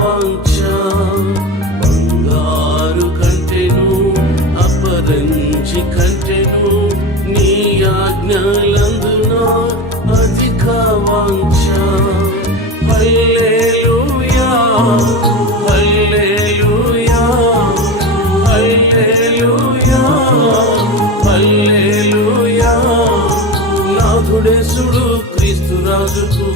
వాంఛ బంగారు కంటెను అపరంజి కంటెను నీ ఆజ్ఞలందున అధిక వాంఛ హల్లెలూయా హల్లెలూయా హల్లెలూయా హల్లెలూయా నాథుడేసుడు క్రీస్తు రాజుకు